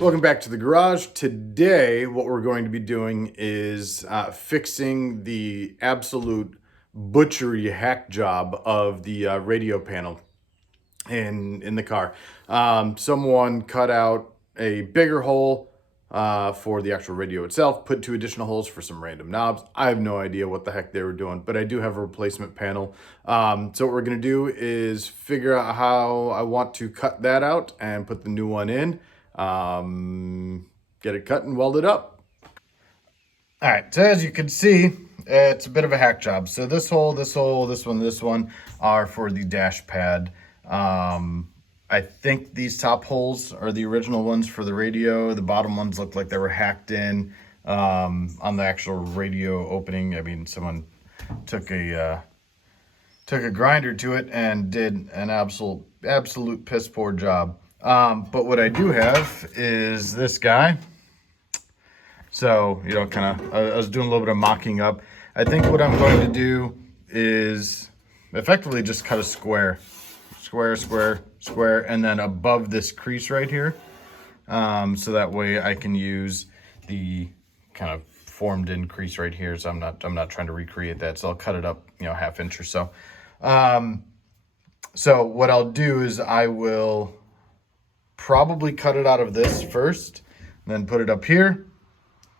Welcome back to the garage. Today, what we're going to be doing is fixing the absolute butchery hack job of the radio panel in the car. Someone cut out a bigger hole for the actual radio itself, put 2 additional holes for some random knobs. I have no idea what the heck they were doing, but I do have a replacement panel. So what we're going to do is figure out how I want to cut that out and put the new one in. Get it cut and welded up. All right, so as you can see, it's a bit of a hack job. So this hole, this one are for the dash pad. I think these top holes are the original ones for the radio. The bottom ones look like they were hacked in on the actual radio opening. I mean, someone took a grinder to it and did an absolute piss poor job. But what I do have is this guy. So, I was doing a little bit of mocking up. I think what I'm going to do is effectively just cut a square, and then above this crease right here. So that way I can use the kind of formed in crease right here. So I'm not trying to recreate that. So I'll cut it up, 1/2 inch or so. So what I'll do is I will probably cut it out of this first, then put it up here,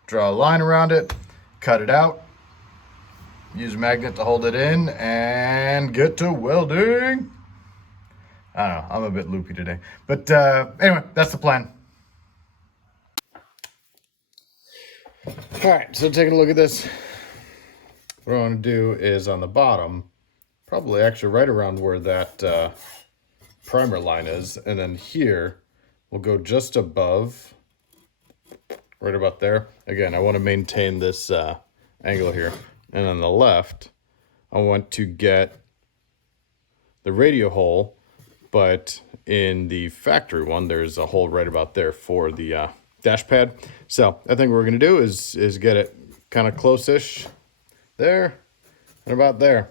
draw a line around it, cut it out, use a magnet to hold it in, and get to welding. I don't know, I'm a bit loopy today. But anyway, that's the plan. All right, so taking a look at this, what I want to do is on the bottom, probably actually right around where that primer line is, and then here, we'll go just above, right about there. Again, I want to maintain this angle here. And on the left, I want to get the radio hole, but in the factory one, there's a hole right about there for the dash pad. So I think what we're going to do is get it kind of close-ish there and about there.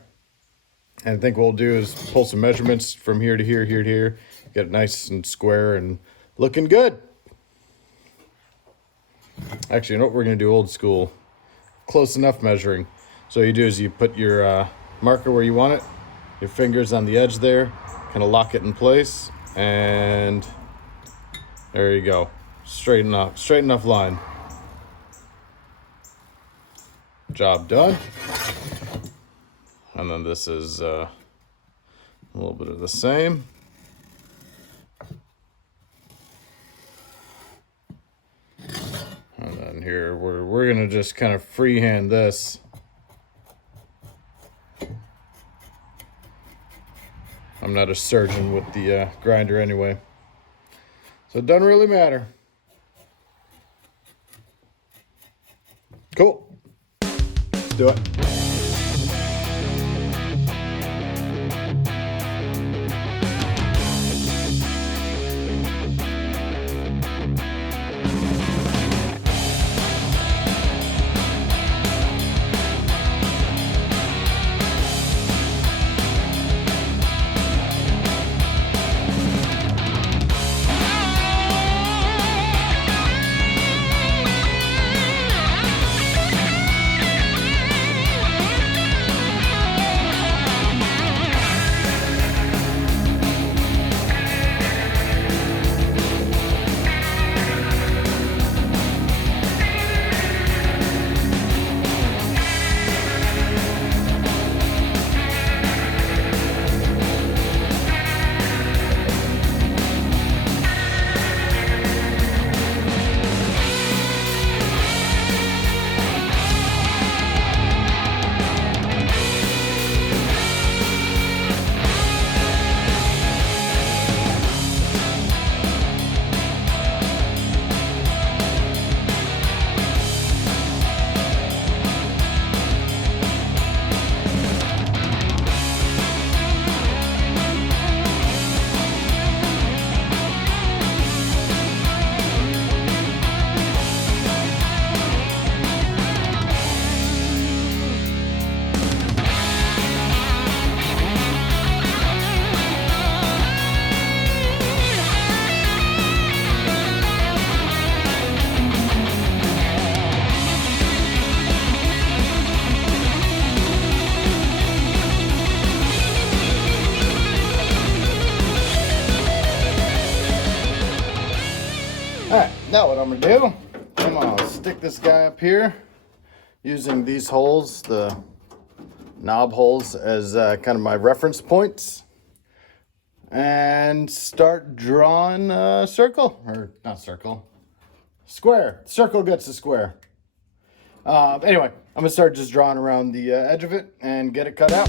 And I think what we'll do is pull some measurements from here to here, here to here, get it nice and square and looking good. Actually, you know what we're going to do old school? Close enough measuring. So what you do is you put your marker where you want it, your fingers on the edge there, kind of lock it in place, and there you go. Straight enough line. Job done. And then this is a little bit of the same. And then here we're gonna just kind of freehand this. I'm not a surgeon with the grinder anyway, so it doesn't really matter. Cool. Let's do it. Now what I'm gonna do, I'm gonna stick this guy up here using these holes, the knob holes, as kind of my reference points, and start drawing a circle, or not circle, square. Circle gets a square. Anyway, I'm gonna start just drawing around the edge of it and get it cut out.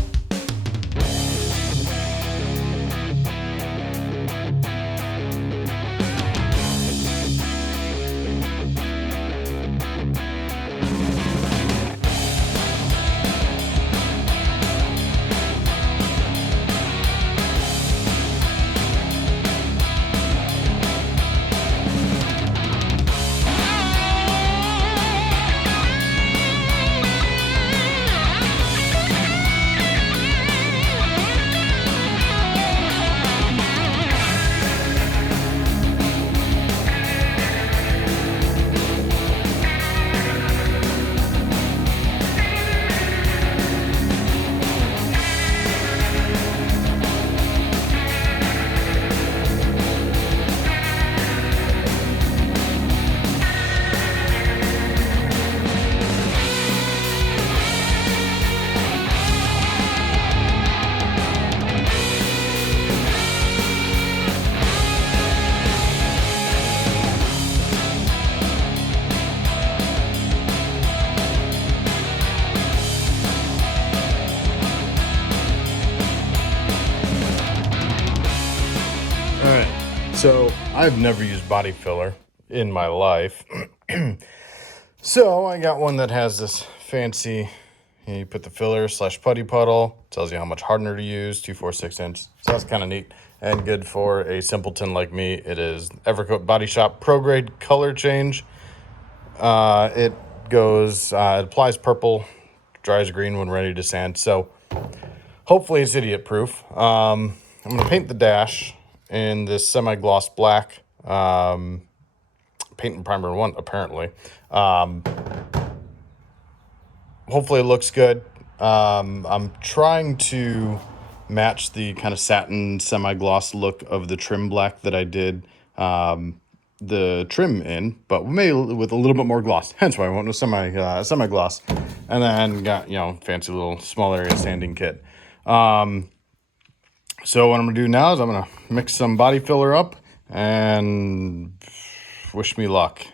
So I've never used body filler in my life. So I got one that has this fancy, you put the filler / putty puddle, tells you how much hardener to use, 2, 4, 6 inch. So that's kind of neat and good for a simpleton like me. It is Evercoat Body Shop Pro Grade color change. It applies purple, dries green when ready to sand. So hopefully it's idiot proof. I'm gonna paint the dash in this semi-gloss black, paint and primer 1 apparently. Hopefully it looks good. I'm trying to match the kind of satin semi-gloss look of the trim black that I did the trim in, but maybe with a little bit more gloss. Hence why I went with semi-gloss, and then got, fancy little small area sanding kit. So what I'm gonna do now is I'm gonna mix some body filler up and wish me luck.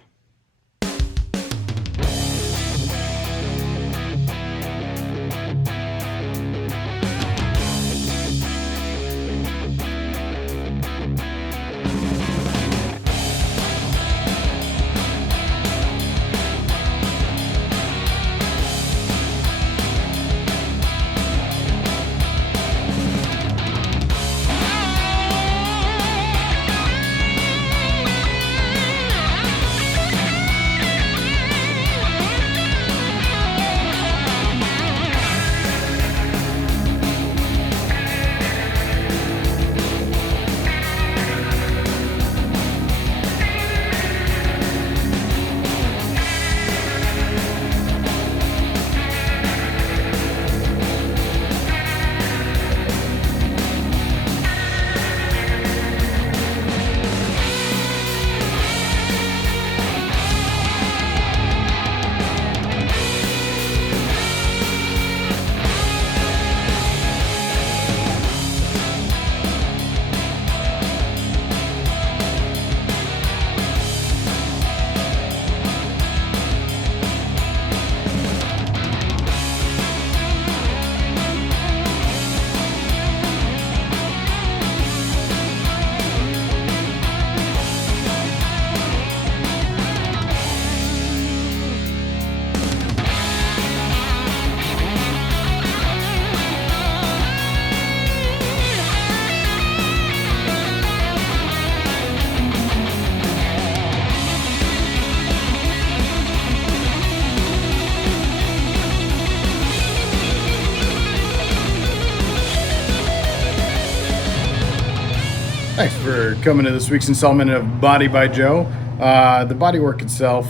Thanks for coming to this week's installment of Body by Joe. The bodywork itself,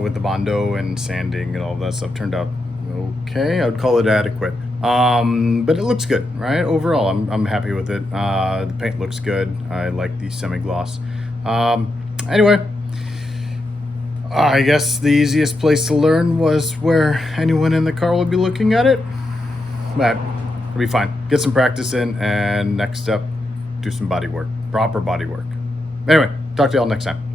with the Bondo and sanding and all that stuff, turned out okay. I would call it adequate. But it looks good, right? Overall, I'm happy with it. The paint looks good. I like the semi-gloss. Anyway, I guess the easiest place to learn was where anyone in the car will be looking at it. But it'll be fine. Get some practice in, and next up, do some body work. Proper body work. Anyway, talk to y'all next time.